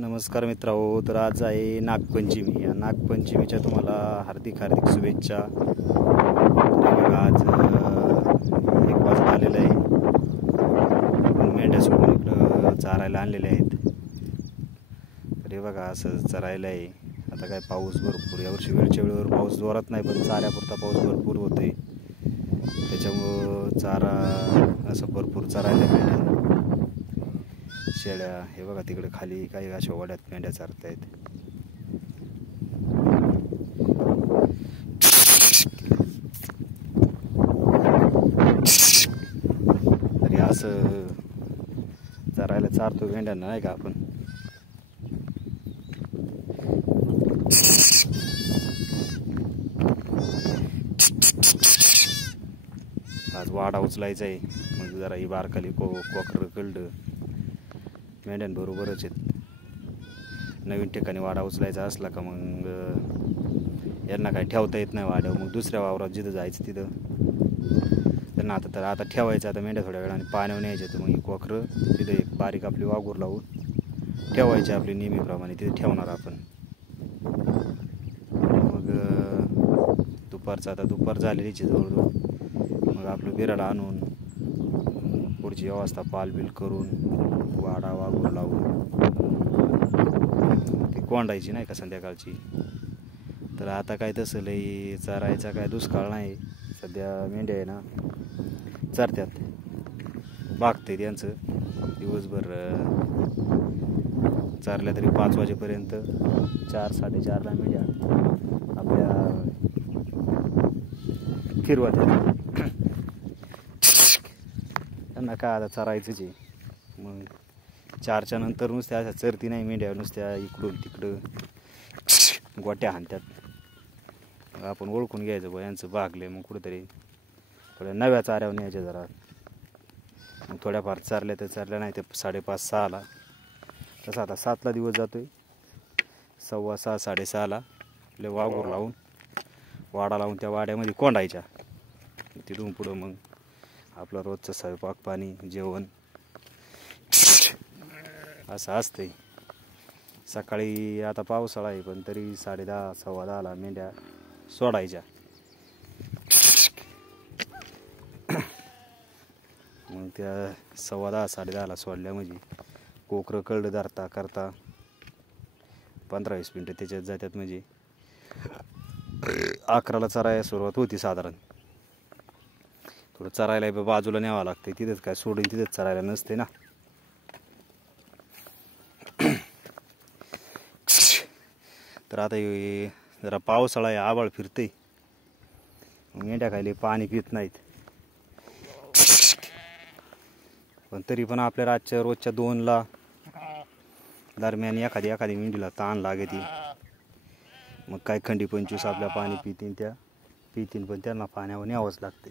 नमस्कार मित्रांनो, तर आज आहे नागपंचमी. या नागपंचमीच्या तुम्हाला हार्दिक हार्दिक शुभेच्छा. आज 1 वाजता आलेलं आहे. मेंढ्या सोडून इकडं चारायला आणलेले आहेत. तर हे बघा असं चरायला आहे. आता काय पाऊस भरपूर, यावर्षी वेळच्या वेळेवर पाऊस जोरात नाही, पण चाऱ्यापुरता पाऊस भरपूर होतोय. त्याच्यामुळं चारा असं भरपूर चरायला मेंढ्या. शेळ्या हे बघा तिकडे खाली काही अशा वड्यात मेंढ्या चारत आहेत. तरी असं चरायला चारतो मेंढ्यांना, नाही का आपण. आज वाडा उचलायचा आहे, मग जरा ही बारकाली कोकर कळलं मेंढ्यांबरोबरच आहेत. नवीन ठिकाणी वाडा उचलायचा असला का मग यांना काही ठेवता येत नाही वाड्यावर. मग दुसऱ्या वावरात जिथं जायचं तिथं त्यांना आता ठेवायचं. आता मेंढ्या थोड्या वेळाने पाण्यावर न्यायचे, तर मग कोकरं तिथं एक बारीक आपली वाघूर लावून ठेवायची आपली नेहमीप्रमाणे तिथे ठेवणार आपण. मग आता दुपार झालेलीची जवळजवळ. मग आपलं बिराला आणून पुढची व्यवस्था पालबिल करून वाडा वाघूर लावून ती कोंडायची, नाही का, संध्याकाळची. तर आता काय तसं लई चरायचा काय दुष्काळ नाही. सध्या मेंढ्या आहे ना चरत्यात, भागते त्यांचं दिवसभर. चारल्या तरी 5 वाजेपर्यंत 4-4:30ला मेंढ्या आपल्या फिरवत. त्यांना काय आता चरायचंच आहे. मग 4च्या नंतर नुसत्या अशा चरती नाही मेंढ्या, नुसत्या इकडून तिकडं गोट्या हाणत्यात. आपण ओळखून घ्यायचं बा यांचं भागले. मग कुठंतरी थोड्या नव्या चाऱ्यावर न्यायच्या जरा. मग थोड्याफार चारल्या तर चारल्या, नाही तर 5:30-6ला. तसं आता 7ला दिवस जातोय. 6:15-6:30ला आपले वाघूर लावून वाडा लावून त्या वाड्यामध्ये कोंडायच्या. तिथून पुढं मग आपलं रोजचं स्वयंपाक पाणी जेवण असं असतंय. सकाळी आता पावसाळा आहे, पण तरी 10:30-10:15ला मेंढ्या सोडायच्या. मग त्या 10:15-10:30ला सोडल्या म्हणजे कोकरं कळलं धरता करता 15-20 मिनटं त्याच्यात जातात. म्हणजे 11ला चरायला सुरुवात होती साधारण. थोडं चरायला बाजूला न्यावं लागते, तिथंच काय सोडून तिथंच चरायला नसते ना. तर आता जरा पावसाळा आहे, आभाळ फिरते, मेंढ्या खायला पाणी पित नाहीत. पण तरी पण आपल्या रोजच्या 2ला दरम्यान एखादी मेंढीला ताण लागते. मग काय खंडी 25 आपल्या पाणी पितीन, पण त्यांना पाण्यावर न्यावंच लागते.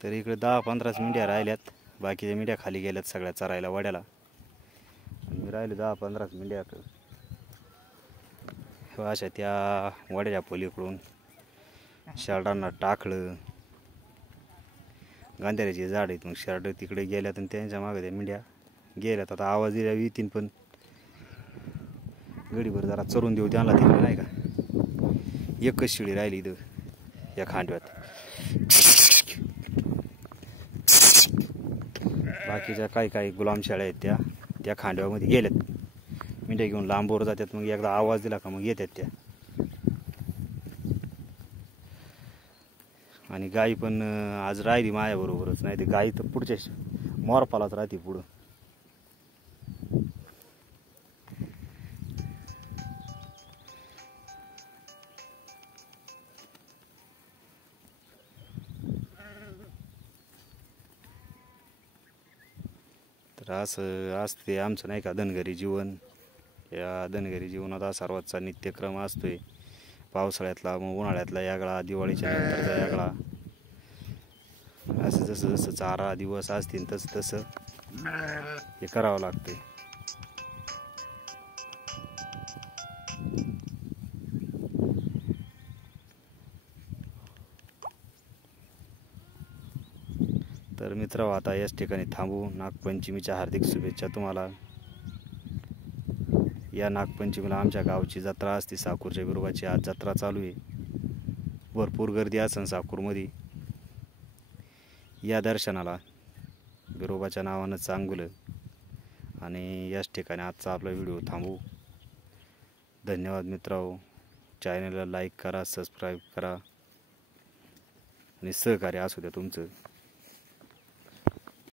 तर इकडे 10-15 मेंढ्या राहिल्यात. बाकीच्या मेंढ्या खाली गेल्यात सगळ्या चरायला वाड्याला. मी राहिले 10-15 मेंढ्या. अशा त्या वाड्याच्या पलीकडून शेरडांना टाकलं. गांधाऱ्याची झाड आहेत, मग शेरड तिकडे गेल्यात आणि त्यांच्या मागे त्या मेंढ्या गेल्यात. आता आवाज दिल्या येतील, पण गडीभर जरा चरून देऊ त्यांना तिकडे, नाही का. एकच शिळी राहिली इथं या खांडव्यात. बाकीच्या काही गुलाम शेळ्या आहेत त्या खांडव्यामध्ये गेल्यात. मेंढ्या घेऊन लांबवर जातात. मग एकदा आवाज दिला का मग येतात त्या. आणि गाई पण आज राहिली माझ्याबरोबरच, नाही ते गाई तर पुढच्या मोरपालाच राहते पुढं. तर असं असते आमचं, नाही का, धनगरी जीवन. या धनगरी जीवनात असा रोजचा नित्यक्रम असतोय. पावसाळ्यातला, मग उन्हाळ्यातला यागळा, दिवाळीच्या नंतरचा यागळा. असं जसं चारा दिवस असतील तसं हे करावं लागतंय. तर मित्र आता याच ठिकाणी थांबू. नागपंचमीच्या हार्दिक शुभेच्छा तुम्हाला. या नागपंचमीला आमच्या गावची जत्रा असते. साकूरच्या बिरोबाची आज जत्रा चालू आहे. भरपूर गर्दी असेल साकूरमध्ये. या दर्शनाला बिरोबाच्या नावानं चांगलं. आणि याच ठिकाणी आजचा आपला व्हिडिओ थांबू. धन्यवाद मित्रांनो. चॅनलला लाईक करा, सबस्क्राईब करा आणि सहकार्य असू द्या तुमचं.